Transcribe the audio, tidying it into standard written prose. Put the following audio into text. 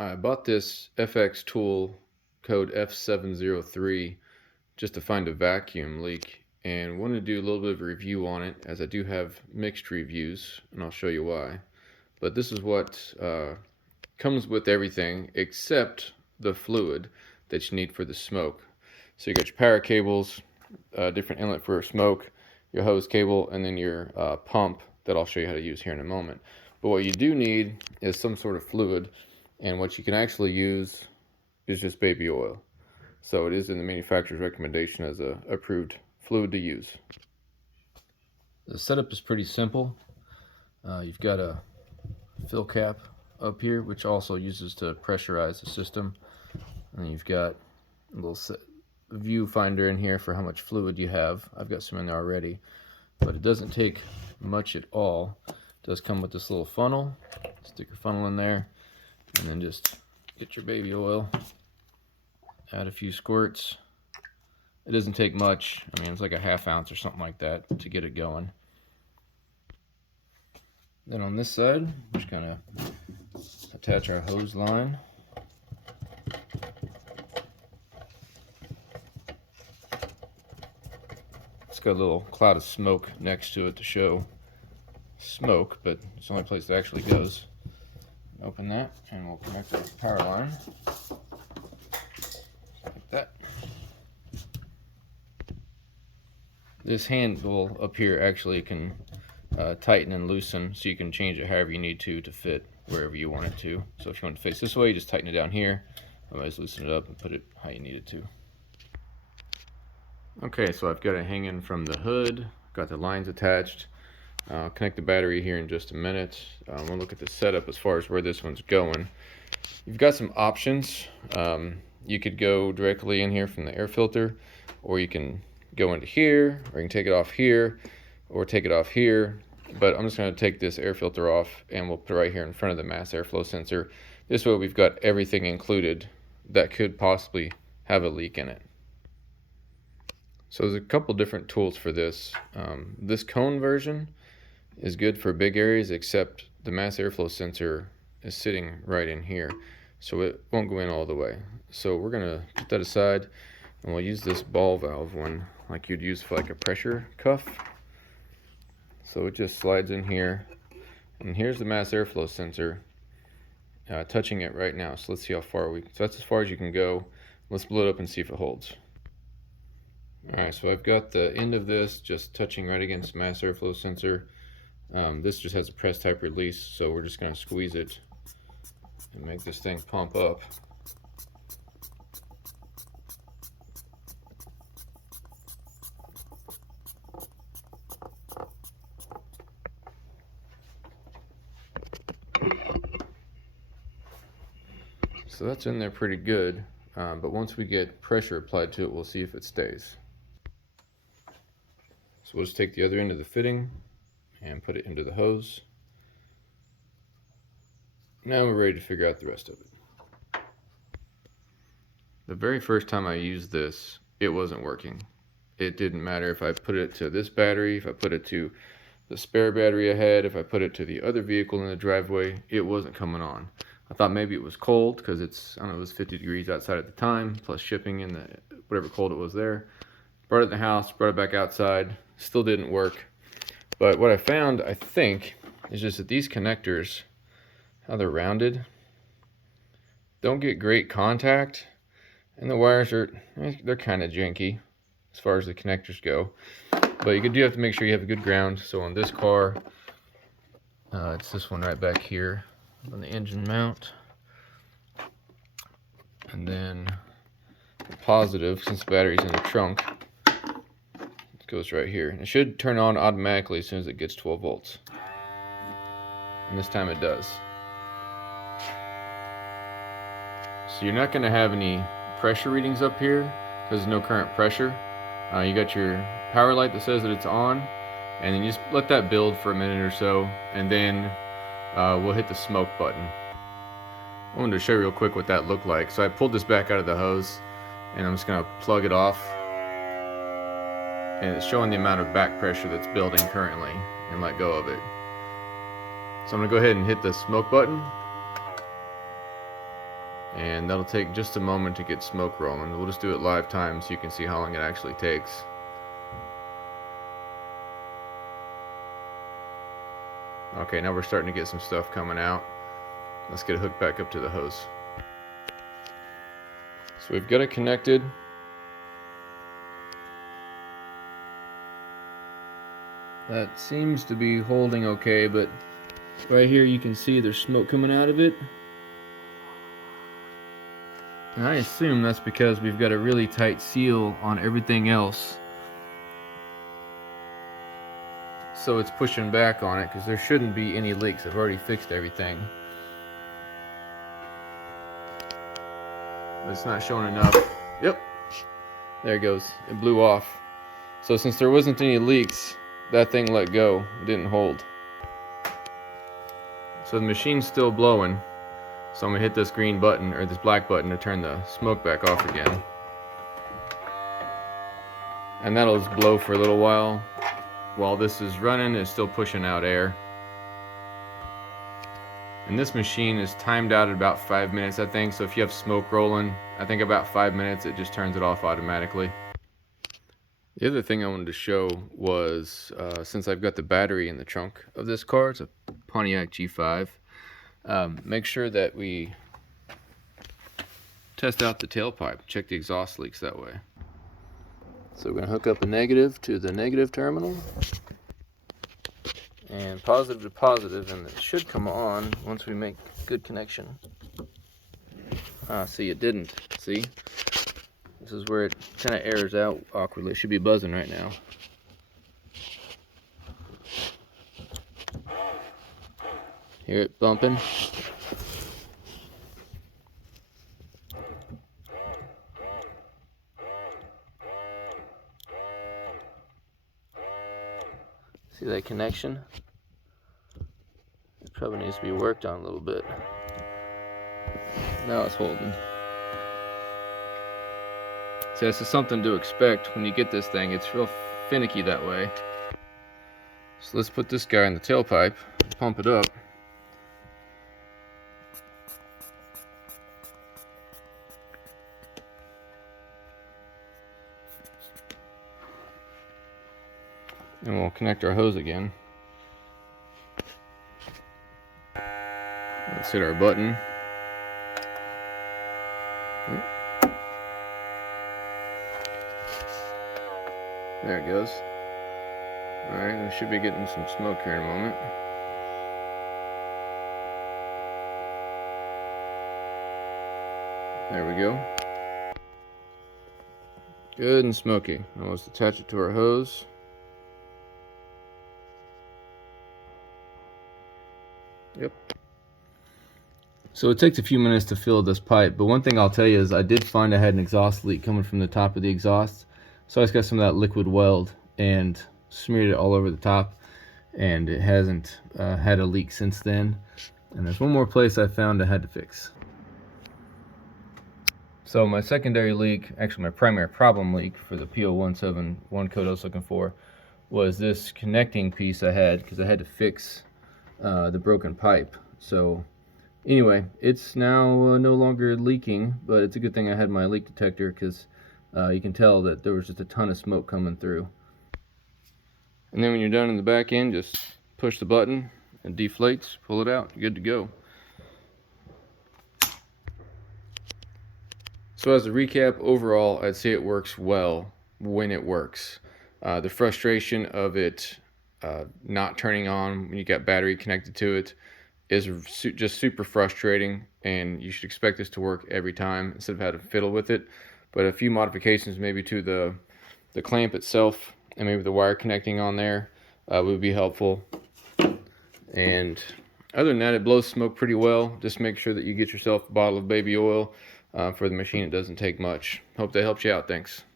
I bought this FXTUL code F703 just to find a vacuum leak and wanted to do a little bit of a review on it, as I do have mixed reviews, and I'll show you why. But this is what comes with everything except the fluid that you need for the smoke. So you got your power cables, different inlet for smoke, your hose cable, and then your pump that I'll show you how to use here in a moment. But what you do need is some sort of fluid, and what you can actually use is just baby oil. So it is in the manufacturer's recommendation as a approved fluid to use. The setup is pretty simple. You've got a fill cap up here, which also uses to pressurize the system, and you've got a little viewfinder in here for how much fluid you have. I've got some in there already, but it doesn't take much at all. It does come with this little funnel. Stick your funnel in there, and then just get your baby oil, add a few squirts. It doesn't take much. I mean, it's like a ½ ounce or something like that to get it going. Then on this side, we're just gonna attach our hose line. It's got a little cloud of smoke next to it to show smoke, but it's the only place it actually goes. Open that, and we'll connect our power line like that. This handle up here actually can tighten and loosen, so you can change it however you need to fit wherever you want it to. So if you want to face this way, you just tighten it down here. Otherwise, loosen it up and put it how you need it to. Okay, so I've got it hanging from the hood, got the lines attached. I'll connect the battery here in just a minute. We'll look at the setup as far as where this one's going. You've got some options. You could go directly in here from the air filter, or you can go into here, or you can take it off here, or take it off here. But I'm just going to take this air filter off, and we'll put it right here in front of the mass airflow sensor. This way we've got everything included that could possibly have a leak in it. So there's a couple different tools for this. This cone version is good for big areas, except the mass airflow sensor is sitting right in here, so it won't go in all the way. So we're going to put that aside, and we'll use this ball valve one like you'd use for like a pressure cuff. So it just slides in here, and here's the mass airflow sensor touching it right now. So let's see how far so that's as far as you can go. Let's blow it up and see if it holds. Alright, so I've got the end of this just touching right against the mass airflow sensor. This just has a press type release, so we're just going to squeeze it and make this thing pump up. So that's in there pretty good, but once we get pressure applied to it, we'll see if it stays. So we'll just take the other end of the fitting and put it into the hose. Now we're ready to figure out the rest of it. The very first time I used this, it wasn't working. It didn't matter if I put it to this battery, if I put it to the spare battery ahead, if I put it to the other vehicle in the driveway, it wasn't coming on. I thought maybe it was cold because I don't know, it was 50 degrees outside at the time, plus shipping and whatever cold it was there. Brought it in the house, brought it back outside, still didn't work. But what I found, I think, is just that these connectors, how they're rounded, don't get great contact, and the wires they're kind of janky as far as the connectors go. But you do have to make sure you have a good ground. So on this car, it's this one right back here on the engine mount, and then the positive, since the battery's in the trunk, it goes right here, and it should turn on automatically as soon as it gets 12 volts, and this time it does. So you're not going to have any pressure readings up here because there's no current pressure. You got your power light that says that it's on, and then you just let that build for a minute or so, and then we'll hit the smoke button. I wanted to show you real quick what that looked like. So I pulled this back out of the hose, and I'm just going to plug it off, and it's showing the amount of back pressure that's building currently, and let go of it. So I'm going to go ahead and hit the smoke button, and that'll take just a moment to get smoke rolling. We'll just do it live time so you can see how long it actually takes. Okay, now we're starting to get some stuff coming out. Let's get it hooked back up to the hose. So we've got it connected. That seems to be holding okay, but right here you can see there's smoke coming out of it. And I assume that's because we've got a really tight seal on everything else. So it's pushing back on it, because there shouldn't be any leaks. I've already fixed everything. But it's not showing enough. Yep. There it goes. It blew off. So since there wasn't any leaks, that thing let go. It didn't hold. So the machine's still blowing. So I'm gonna hit this green button, or this black button, to turn the smoke back off again. And that'll just blow for a little while. While this is running, it's still pushing out air. And this machine is timed out at about 5 minutes, I think. So if you have smoke rolling, I think about 5 minutes, it just turns it off automatically. The other thing I wanted to show was, since I've got the battery in the trunk of this car, it's a Pontiac G5, make sure that we test out the tailpipe, check the exhaust leaks that way. So we're going to hook up a negative to the negative terminal, and positive to positive, and it should come on once we make good connection. See, it didn't. See? This is where it kind of airs out awkwardly. It should be buzzing right now. Hear it bumping? See that connection? It probably needs to be worked on a little bit. Now it's holding. So this is something to expect when you get this thing. It's real finicky that way. So let's put this guy in the tailpipe, pump it up. And we'll connect our hose again. Let's hit our button. There it goes. Alright, we should be getting some smoke here in a moment. There we go. Good and smoky. Now let's attach it to our hose. Yep. So it takes a few minutes to fill this pipe, but one thing I'll tell you is I did find I had an exhaust leak coming from the top of the exhaust. So I just got some of that liquid weld and smeared it all over the top, and it hasn't had a leak since then. And there's one more place I found I had to fix. So my secondary leak, actually my primary problem leak for the P0171 code I was looking for, was this connecting piece I had, because I had to fix the broken pipe. So anyway, it's now no longer leaking, but it's a good thing I had my leak detector, because you can tell that there was just a ton of smoke coming through. And then when you're done in the back end, just push the button, it deflates, pull it out, you're good to go. So as a recap, overall, I'd say it works well when it works. The frustration of it not turning on when you got battery connected to it is just super frustrating, and you should expect this to work every time instead of having to fiddle with it. But a few modifications maybe to the clamp itself and maybe the wire connecting on there would be helpful. And other than that, it blows smoke pretty well. Just make sure that you get yourself a bottle of baby oil for the machine. It doesn't take much. Hope that helps you out. Thanks.